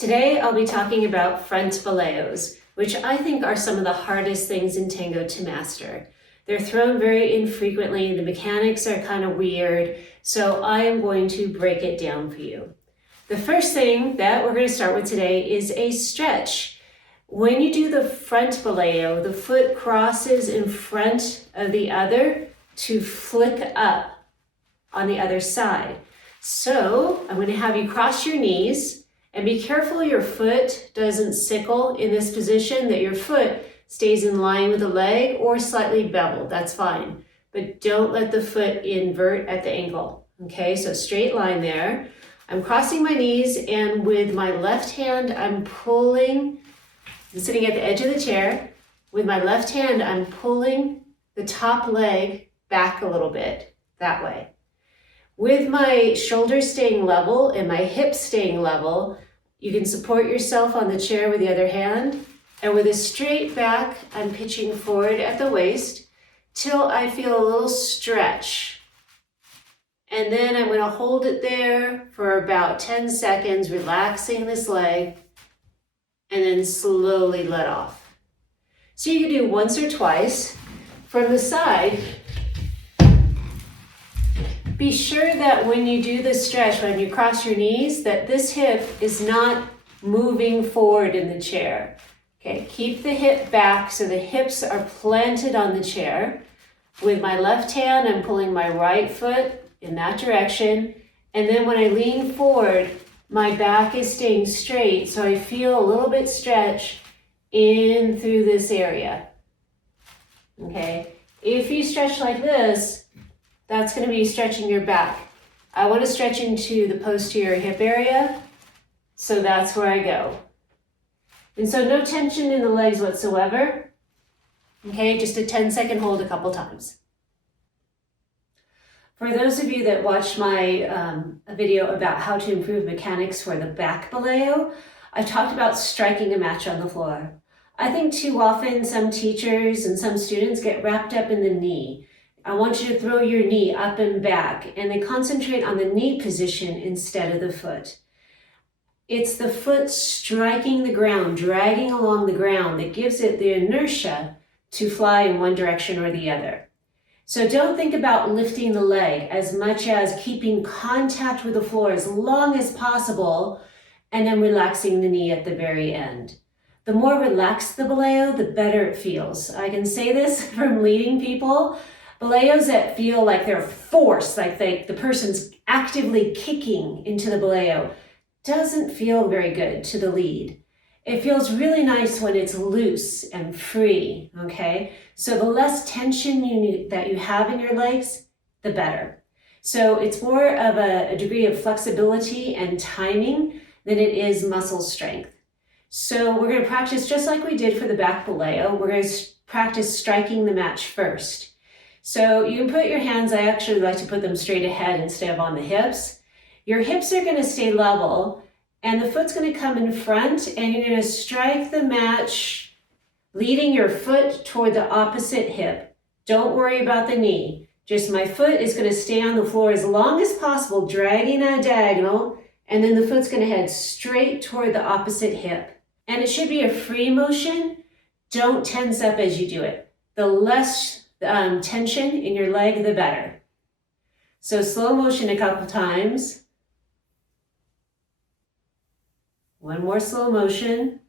Today I'll be talking about front boleos, which I think are some of the hardest things in tango to master. They're thrown very infrequently, the mechanics are kind of weird, so I am going to break it down for you. The first thing that we're going to start with today is a stretch. When you do the front boleo, the foot crosses in front of the other to flick up on the other side. So I'm going to have you cross your knees and be careful your foot doesn't sickle in this position, that your foot stays in line with the leg or slightly beveled, that's fine. But don't let the foot invert at the ankle. Okay, so straight line there. I'm crossing my knees and with my left hand, I'm sitting at the edge of the chair. With my left hand, I'm pulling the top leg back a little bit, that way. With my shoulders staying level and my hips staying level, you can support yourself on the chair with the other hand. And with a straight back, I'm pitching forward at the waist till I feel a little stretch. And then I'm going to hold it there for about 10 seconds, relaxing this leg, and then slowly let off. So you can do once or twice. From the side, be sure that when you do the stretch, when you cross your knees, that this hip is not moving forward in the chair. Okay, keep the hip back so the hips are planted on the chair. With my left hand, I'm pulling my right foot in that direction. And then when I lean forward, my back is staying straight, so I feel a little bit stretch in through this area. Okay, if you stretch like this, that's going to be stretching your back. I want to stretch into the posterior hip area, so that's where I go. And so no tension in the legs whatsoever. Okay, just a 10-second hold a couple times. For those of you that watched my video about how to improve mechanics for the back boleo, I talked about striking a match on the floor. I think too often some teachers and some students get wrapped up in the knee. I want you to throw your knee up and back, and they concentrate on the knee position instead of the foot. It's the foot striking the ground, dragging along the ground that gives it the inertia to fly in one direction or the other. So don't think about lifting the leg as much as keeping contact with the floor as long as possible and then relaxing the knee at the very end. The more relaxed the boleo, the better it feels. I can say this from leading people. Boleos that feel like they're forced, like the person's actively kicking into the boleo, doesn't feel very good to the lead. It feels really nice when it's loose and free, okay? So the less tension that you have in your legs, the better. So it's more of a degree of flexibility and timing than it is muscle strength. So we're going to practice just like we did for the back boleo. We're going to practice striking the match first. So you can put your hands, I actually like to put them straight ahead instead of on the hips. Your hips are going to stay level and the foot's going to come in front and you're going to strike the match, leading your foot toward the opposite hip. Don't worry about the knee. Just my foot is going to stay on the floor as long as possible, dragging a diagonal, and then the foot's going to head straight toward the opposite hip. And it should be a free motion. Don't tense up as you do it. The less tension in your leg, the better. So slow motion a couple times. One more slow motion.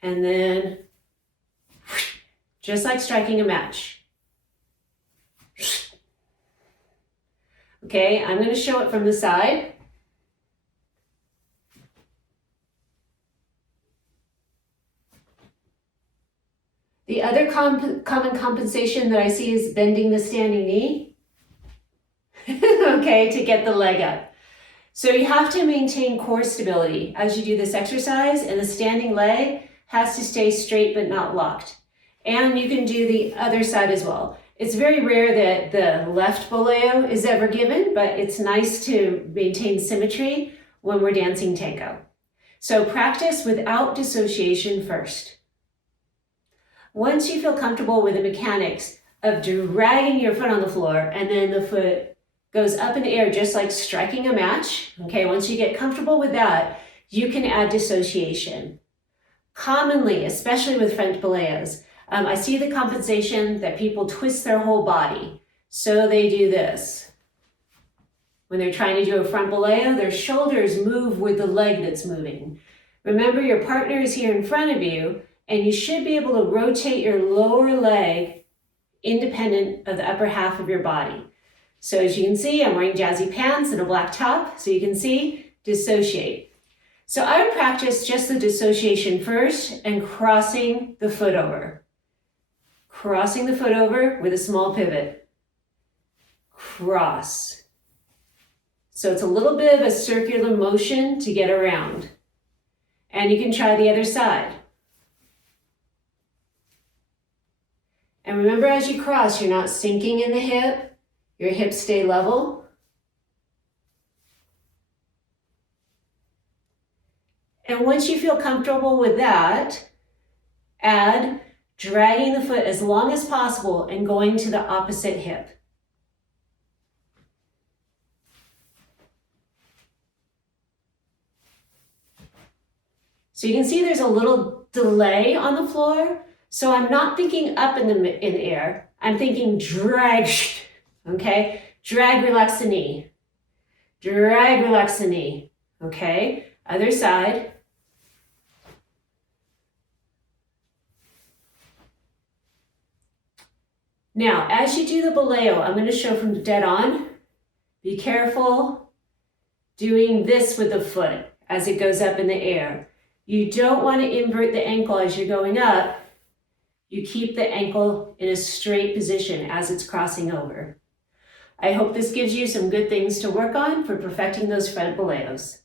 And then, just like striking a match. Okay, I'm going to show it from the side. The other common compensation that I see is bending the standing knee, okay, to get the leg up. So you have to maintain core stability as you do this exercise, and the standing leg has to stay straight but not locked. And you can do the other side as well. It's very rare that the left boleo is ever given, but it's nice to maintain symmetry when we're dancing tango. So practice without dissociation first. Once you feel comfortable with the mechanics of dragging your foot on the floor and then the foot goes up in the air just like striking a match. Okay, once you get comfortable with that, you can add dissociation. Commonly, especially with front boleos, I see the compensation that people twist their whole body. So they do this. When they're trying to do a front boleo, their shoulders move with the leg that's moving. Remember, your partner is here in front of you, and you should be able to rotate your lower leg independent of the upper half of your body. So as you can see, I'm wearing jazzy pants and a black top, so you can see, dissociate. So I would practice just the dissociation first and crossing the foot over. Crossing the foot over with a small pivot. Cross. So it's a little bit of a circular motion to get around. And you can try the other side. And remember, as you cross, you're not sinking in the hip. Your hips stay level. And once you feel comfortable with that, add dragging the foot as long as possible and going to the opposite hip. So you can see there's a little delay on the floor. So I'm not thinking up in the air. I'm thinking drag, okay? Drag, relax the knee. Drag, relax the knee, okay? Other side. Now, as you do the boleo, I'm going to show from dead on. Be careful doing this with the foot as it goes up in the air. You don't want to invert the ankle as you're going up. You keep the ankle in a straight position as it's crossing over. I hope this gives you some good things to work on for perfecting those front boleos.